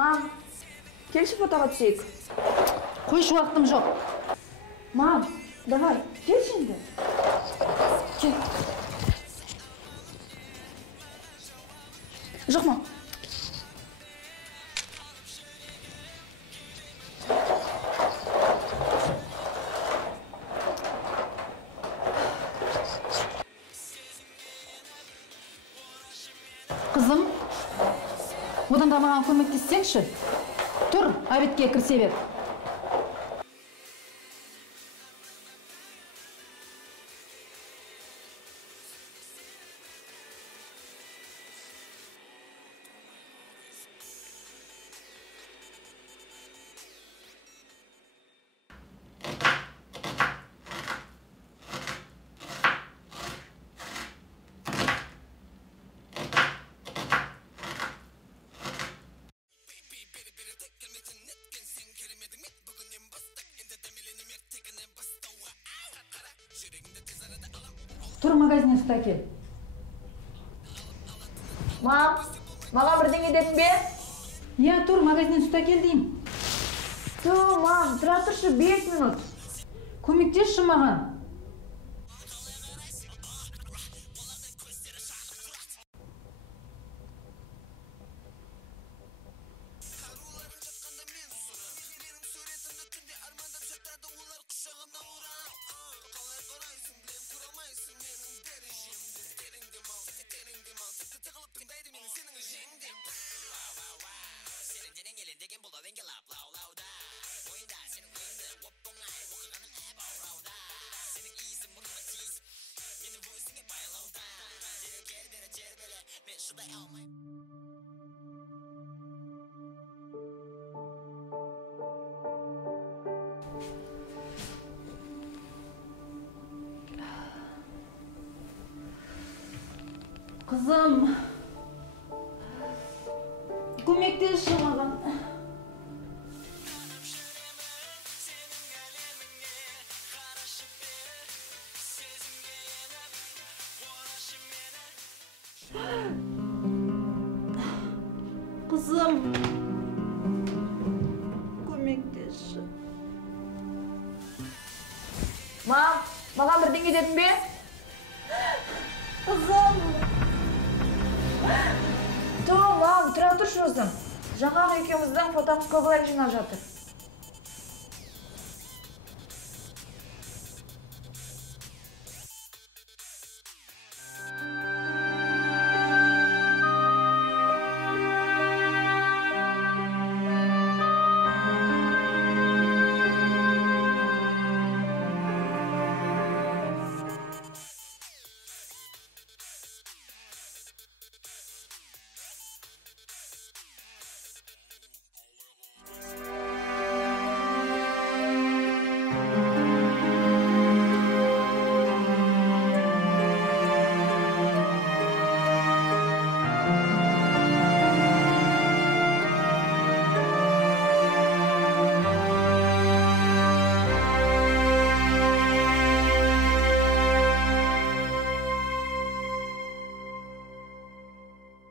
Мам, келші фотоға түсейік. Қойшы, уақытым жоқ. Мам, давай, келші енді. Кел. Жоқ, мам. Қызым, одан да маған көмектессеңші. Тұр, обедке кірсе бер. Тұр, магазиннен сүт әкел. Мам, маған бірдеңе дедің бе? Иә, тұр, магазиннен сүт әкел деймін. Мам, тұра тұршы 5 минут. Көмектесші маған. Қызым, көмектесші маған. Қызым, көмектесші. Мам, маған бірдеңе дедің бе? Қызым. Мам, тұра тұршы өзім. Жаңағы екеуміздің фотомыз көбілер жинап жатыр.